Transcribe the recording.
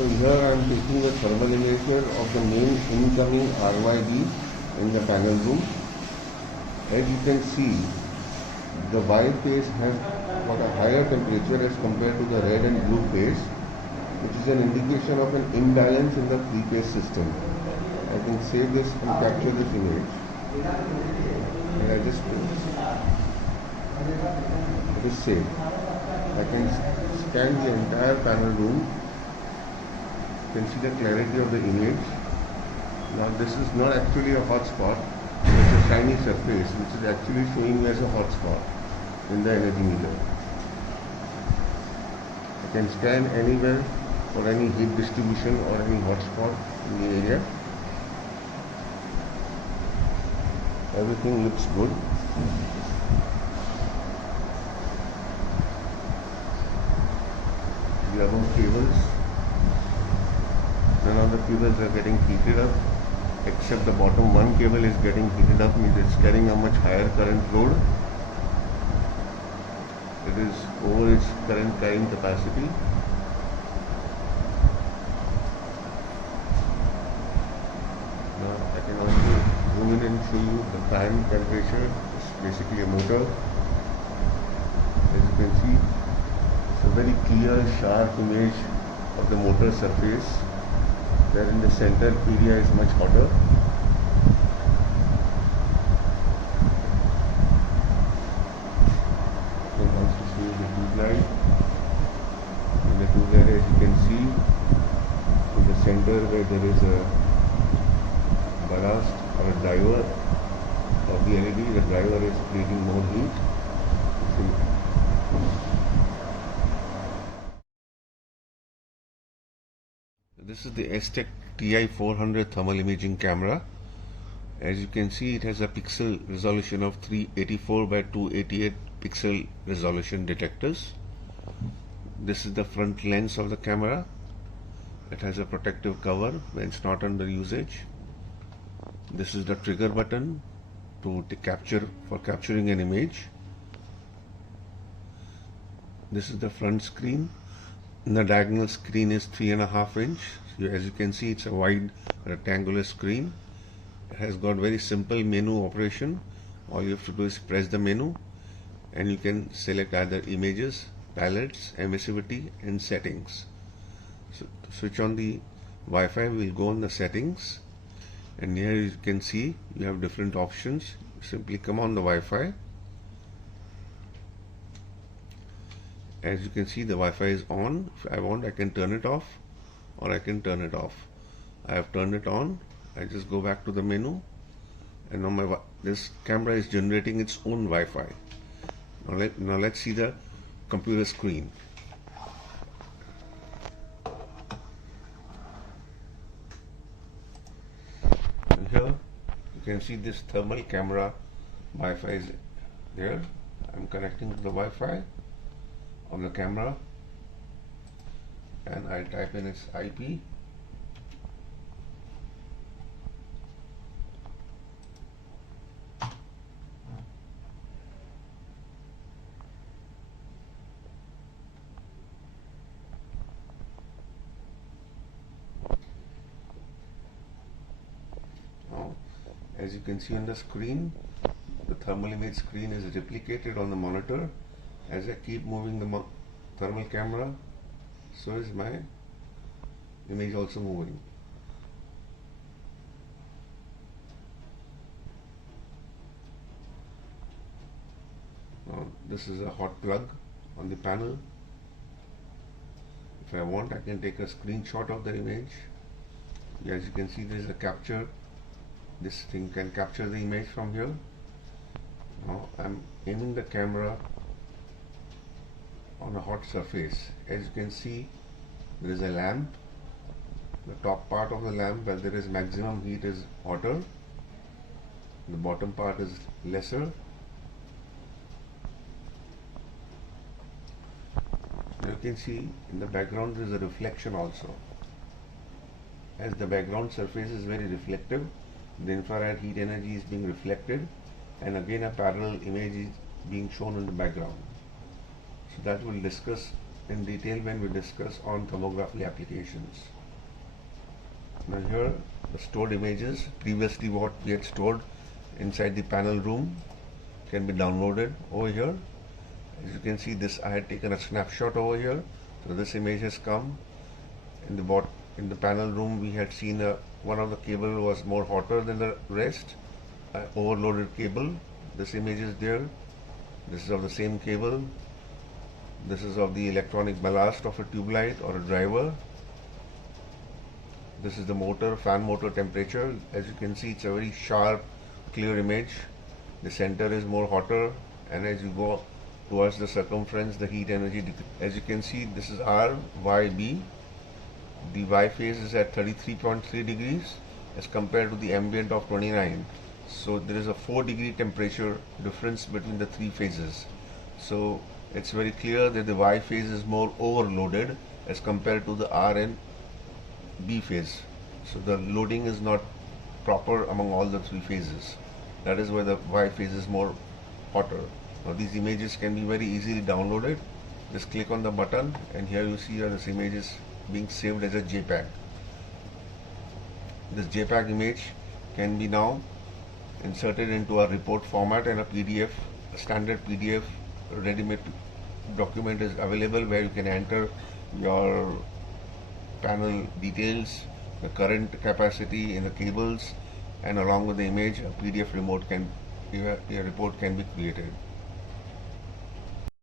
So here I am taking the thermal imager of the main incoming RYB in the panel room. As you can see, the Y phase has got a higher temperature as compared to the red and blue phase, which is an indication of an imbalance in the three-phase system. I can save this and capture this image. And I just it is saved. I can scan the entire panel room. You can see the clarity of the image. Now this is not actually a hot spot, it's a shiny surface which is actually showing me as a hot spot in the energy meter. I can scan anywhere for any heat distribution or any hot spot in the area. Everything looks good. The above cables, none of the cables are getting heated up except the bottom one cable is getting heated up, means it's carrying a much higher current load. It is over its current carrying capacity. Now I can also zoom in and show you the fan temperature. It's basically a motor. As you can see, it's a very clear, sharp image of the motor surface, where in the center area is much hotter. I can also show you the tube light. In the tube light, as you can see, in the center where there is a ballast or a driver of the LED, the driver is creating more heat. This is the STEK Ti400 thermal imaging camera. As you can see, it has a pixel resolution of 384 by 288 pixel resolution detectors. This is the front lens of the camera. It has a protective cover when it's not under usage. This is the trigger button for capturing an image. This is the front screen. The diagonal screen is 3.5 inch. As you can see, it's a wide rectangular screen. It has got very simple menu operation. All you have to do is press the menu and you can select either images, palettes, emissivity and settings. So to switch on the Wi-Fi, we'll go on the settings, and here you can see you have different options. Simply come on the Wi-Fi. As you can see, the Wi-Fi is on. If I want, I can turn it off or I can turn it off. I have turned it on. I just go back to the menu, and now this camera is generating its own Wi-Fi. Now let's see the computer screen. And here you can see this thermal camera Wi-Fi is there. I'm connecting to the Wi-Fi of the camera, and I type in its IP. Now, as you can see on the screen, the thermal image screen is replicated on the monitor. As I keep moving the thermal camera, so is my image also moving. Now this is a hot plug on the panel. If I want, I can take a screenshot of the image. As you can see, there is a capture. This thing can capture the image from here. Now I'm aiming the camera on a hot surface. As you can see, there is a lamp. The top part of the lamp, where there is maximum heat, is hotter. The bottom part is lesser. You can see in the background there is a reflection also. As the background surface is very reflective, the infrared heat energy is being reflected, and again a parallel image is being shown in the background. So that we'll discuss in detail when we discuss on thermography applications. Now here the stored images, previously what we had stored inside the panel room, can be downloaded over here. As you can see, this I had taken a snapshot over here. So this image has come. In the panel room we had seen one of the cable was more hotter than the rest, overloaded cable. This image is there. This is of the same cable. This is of the electronic ballast of a tube light or a driver. This is the motor, fan motor temperature. As you can see, it's a very sharp, clear image. The center is more hotter, and as you go towards the circumference, the heat energy decreases. As you can see, this is R, Y, B. The Y phase is at 33.3 degrees as compared to the ambient of 29. So there is a 4-degree temperature difference between the three phases. So it's very clear that the Y phase is more overloaded as compared to the R and B phase. So the loading is not proper among all the three phases. That is why the Y phase is more hotter. Now these images can be very easily downloaded. Just click on the button and here you see this image is being saved as a JPEG. This JPEG image can be now inserted into a report format, and a PDF, a standard PDF ready-made document is available where you can enter your panel details, the current capacity in the cables, and along with the image a PDF report can be created.